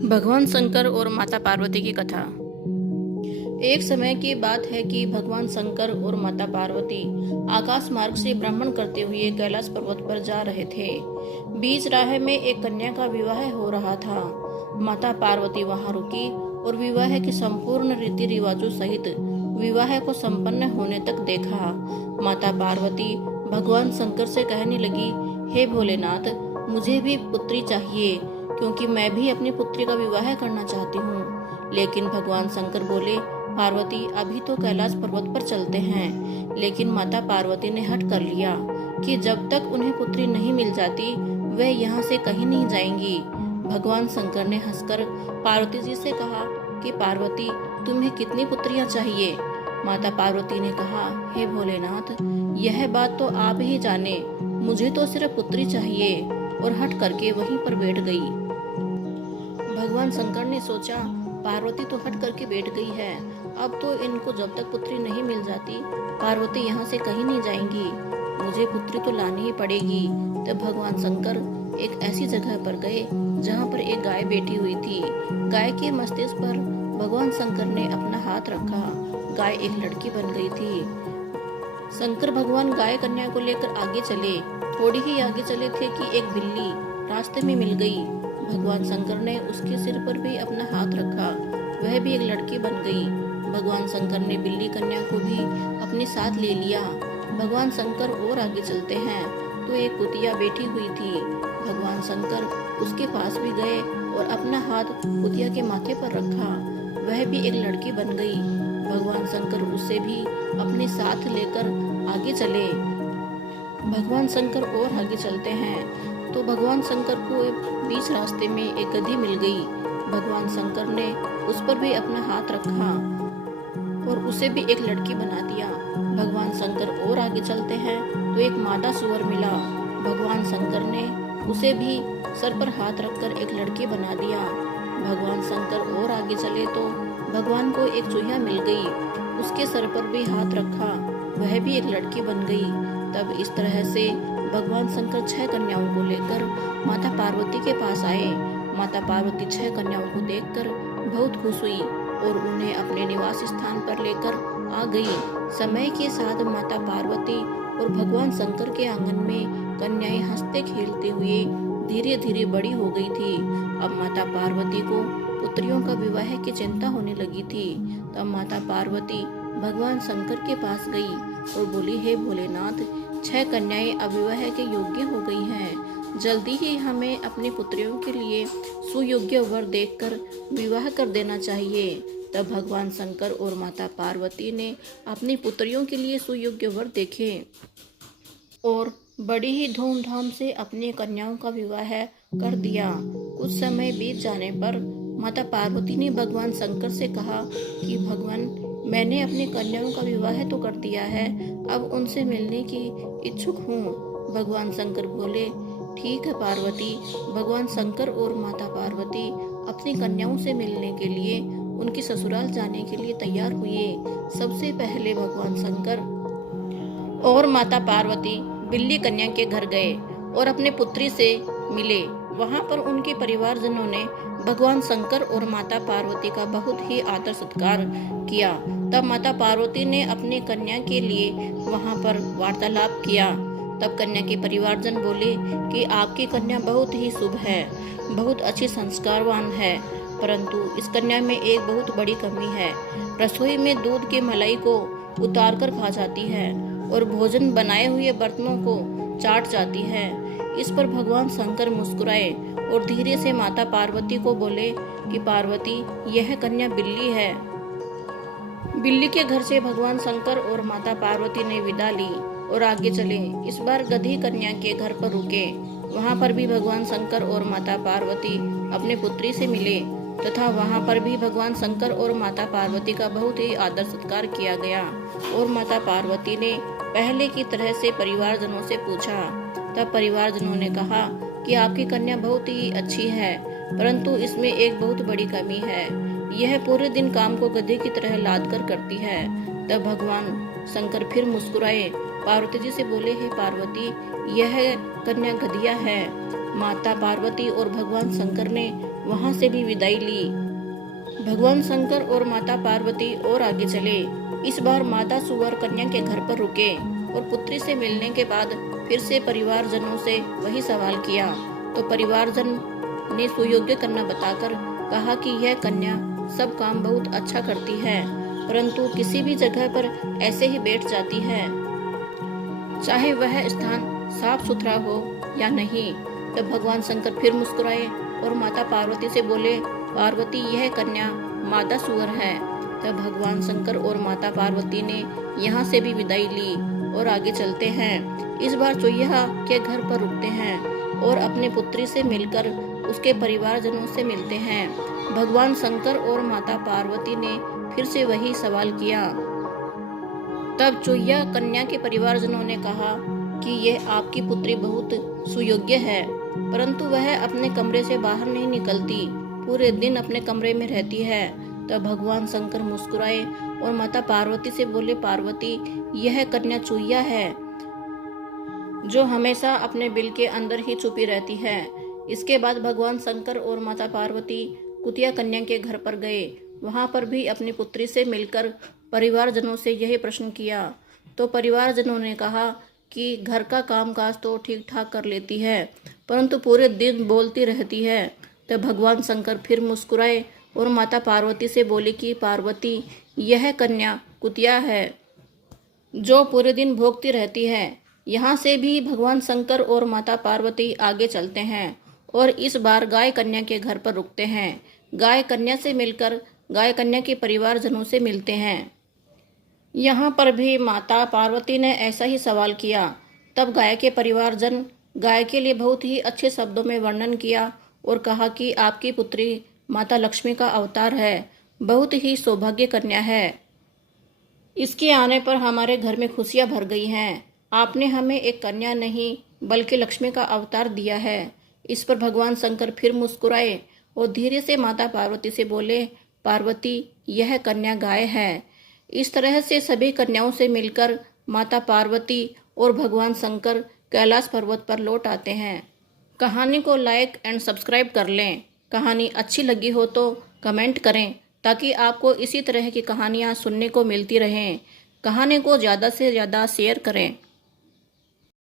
भगवान शंकर और माता पार्वती की कथा। एक समय की बात है कि भगवान शंकर और माता पार्वती आकाश मार्ग से भ्रमण करते हुए कैलाश पर्वत पर जा रहे थे। बीच राह में एक कन्या का विवाह हो रहा था। माता पार्वती वहां रुकी और विवाह के संपूर्ण रीति रिवाजों सहित विवाह को संपन्न होने तक देखा। माता पार्वती भगवान शंकर से कहने लगी, हे भोलेनाथ, मुझे भी पुत्री चाहिए, क्योंकि मैं भी अपनी पुत्री का विवाह करना चाहती हूँ। लेकिन भगवान शंकर बोले, पार्वती, अभी तो कैलाश पर्वत पर चलते हैं। लेकिन माता पार्वती ने हट कर लिया कि जब तक उन्हें पुत्री नहीं मिल जाती वे यहाँ से कहीं नहीं जाएंगी। भगवान शंकर ने हंसकर पार्वती जी से कहा कि पार्वती, तुम्हें कितनी पुत्रियां चाहिए? माता पार्वती ने कहा, हे भोलेनाथ, यह बात तो आप ही जाने, मुझे तो सिर्फ पुत्री चाहिए, और हट करके वहीं पर बैठ गई। भगवान शंकर ने सोचा, पार्वती तो हट करके बैठ गई है, अब तो इनको जब तक पुत्री नहीं मिल जाती पार्वती यहाँ से कहीं नहीं जाएंगी, मुझे पुत्री तो लानी ही पड़ेगी। तब भगवान शंकर एक ऐसी जगह पर गए जहाँ पर एक गाय बैठी हुई थी। गाय के मस्तिष्क पर भगवान शंकर ने अपना हाथ रखा। गाय एक लड़की बन गई थी। शंकर भगवान गाय कन्या को लेकर आगे चले। थोड़ी ही आगे चले थे कि एक बिल्ली रास्ते में मिल गई। भगवान शंकर ने उसके सिर पर भी अपना हाथ रखा, वह भी एक लड़की बन गई। भगवान शंकर ने बिल्ली कन्या को भी अपने साथ ले लिया। भगवान शंकर और आगे चलते हैं तो एक कुतिया बैठी हुई थी। भगवान शंकर उसके पास भी गए और अपना हाथ कुतिया के माथे पर रखा, वह भी एक लड़की बन गई। भगवान शंकर उसे भी अपने साथ लेकर आगे चले। भगवान शंकर और आगे चलते हैं तो भगवान शंकर को बीच रास्ते में एक गधी मिल गई। भगवान शंकर ने उस पर भी अपना हाथ रखा और उसे भी एक लड़की बना दिया। भगवान शंकर और आगे चलते हैं तो एक मादा सुअर मिला। भगवान शंकर ने उसे भी सर पर हाथ रखकर एक लड़की बना दिया। भगवान शंकर और आगे चले तो भगवान को एक चूहिया मिल गई, उसके सर पर भी हाथ रखा, वह भी एक लड़की बन गई। तब इस तरह से भगवान शंकर 6 कन्याओं को लेकर माता पार्वती के पास आए। माता पार्वती 6 कन्याओं को देखकर बहुत खुश हुई और उन्हें अपने निवास स्थान पर लेकर आ गई। समय के साथ माता पार्वती और भगवान शंकर के आंगन में कन्याएं हंसते खेलते हुए धीरे धीरे बड़ी हो गई थी। अब माता पार्वती को पुत्रियों का विवाह की चिंता होने लगी थी। तब माता पार्वती भगवान शंकर के पास गई और बोली, हे भोलेनाथ, 6 कन्याएं अब विवाह के योग्य हो गई हैं, जल्दी ही हमें अपनी पुत्रियों के लिए सुयोग्य वर देखकर विवाह कर देना चाहिए। तब भगवान शंकर और माता पार्वती ने अपनी पुत्रियों के लिए सुयोग्य वर देखे और बड़ी ही धूमधाम से अपनी कन्याओं का विवाह कर दिया। कुछ समय बीत जाने पर माता पार्वती ने भगवान शंकर से कहा कि भगवान, मैंने अपनी कन्याओं का विवाह तो कर दिया है, अब उनसे मिलने की इच्छुक हूँ। भगवान शंकर बोले, ठीक है पार्वती। भगवान शंकर और माता पार्वती अपनी कन्याओं से मिलने के लिए उनकी ससुराल जाने के लिए तैयार हुए। सबसे पहले भगवान शंकर और माता पार्वती बिल्ली कन्या के घर गए और अपने पुत्री से मिले। वहां पर उनके परिवारजनों ने भगवान शंकर और माता पार्वती का बहुत ही आदर सत्कार किया। तब माता पार्वती ने अपनी कन्या के लिए वहां पर वार्तालाप किया। तब कन्या के परिवारजन बोले कि आपकी कन्या बहुत ही शुभ है, बहुत अच्छी संस्कारवान है, परंतु इस कन्या में एक बहुत बड़ी कमी है। रसोई में दूध के मलाई को उतार कर खा जाती है और भोजन बनाए हुए बर्तनों को चाट जाती है। इस पर भगवान शंकर मुस्कुराए और धीरे से माता पार्वती को बोले कि पार्वती, यह कन्या बिल्ली है। बिल्ली के घर से भगवान शंकर और माता पार्वती ने विदा ली और आगे चले। इस बार गधी कन्या के घर पर रुके। वहां पर भी भगवान शंकर और माता पार्वती अपने पुत्री से मिले तथा वहां पर भी भगवान शंकर और माता पार्वती का बहुत ही आदर सत्कार किया गया। और माता पार्वती ने पहले की तरह से परिवारजनों से पूछा। तब परिवारजनों ने कहा कि आपकी कन्या बहुत ही अच्छी है, परंतु इसमें एक बहुत बड़ी कमी है, यह पूरे दिन काम को गधे की तरह लाद कर करती है। तब भगवान शंकर फिर मुस्कुराए, पार्वती जी से बोले, हे पार्वती, यह कन्या गधिया है। माता पार्वती और भगवान शंकर ने वहां से भी विदाई ली। भगवान शंकर और माता पार्वती और आगे चले। इस बार माता सुवर कन्या के घर पर रुके और पुत्री से मिलने के बाद फिर से परिवारजनों से वही सवाल किया तो परिवारजन ने सुयोग्य कन्या बताकर कहा कि यह कन्या सब काम बहुत अच्छा करती है, परंतु किसी भी जगह पर ऐसे ही बैठ जाती है, चाहे वह स्थान साफ सुथरा हो या नहीं। तब भगवान शंकर फिर मुस्कुराए और माता पार्वती से बोले, पार्वती यह कन्या माता सुअर है। तब भगवान शंकर और माता पार्वती ने यहाँ से भी विदाई ली और आगे चलते हैं। इस बार चुईया के घर पर रुकते हैं और अपनी पुत्री से मिलकर उसके परिवारजनों से मिलते हैं। भगवान शंकर और माता पार्वती ने फिर से वही सवाल किया। तब चुईया कन्या के परिवारजनों ने कहा कि यह आपकी पुत्री बहुत सुयोग्य है, परंतु वह अपने कमरे से बाहर नहीं निकलती, पूरे दिन अपने कमरे में रहती है। तब भगवान शंकर मुस्कुराए और माता पार्वती से बोले, पार्वती यह कन्या चुईया है जो हमेशा अपने बिल के अंदर ही छुपी रहती है। इसके बाद भगवान शंकर और माता पार्वती कुतिया कन्या के घर पर गए। वहां पर भी अपनी पुत्री से मिलकर परिवारजनों से यही प्रश्न किया तो परिवारजनों ने कहा कि घर का कामकाज तो ठीक ठाक कर लेती है, परंतु पूरे दिन बोलती रहती है। तब भगवान शंकर फिर मुस्कुराए और माता पार्वती से बोले कि पार्वती यह कन्या कुतिया है जो पूरे दिन भोगती रहती है। यहाँ से भी भगवान शंकर और माता पार्वती आगे चलते हैं और इस बार गाय कन्या के घर पर रुकते हैं। गाय कन्या से मिलकर गाय कन्या के परिवारजनों से मिलते हैं। यहाँ पर भी माता पार्वती ने ऐसा ही सवाल किया। तब गाय के परिवारजन गाय के लिए बहुत ही अच्छे शब्दों में वर्णन किया और कहा कि आपकी पुत्री माता लक्ष्मी का अवतार है, बहुत ही सौभाग्य कन्या है, इसके आने पर हमारे घर में खुशियां भर गई हैं। आपने हमें एक कन्या नहीं बल्कि लक्ष्मी का अवतार दिया है। इस पर भगवान शंकर फिर मुस्कुराए और धीरे से माता पार्वती से बोले, पार्वती यह कन्या गाय है। इस तरह से सभी कन्याओं से मिलकर माता पार्वती और भगवान शंकर कैलाश पर्वत पर लौट आते हैं। कहानी को लाइक एंड सब्सक्राइब कर लें। कहानी अच्छी लगी हो तो कमेंट करें ताकि आपको इसी तरह की कहानियाँ सुनने को मिलती रहें। कहानी को ज़्यादा से ज़्यादा शेयर करें।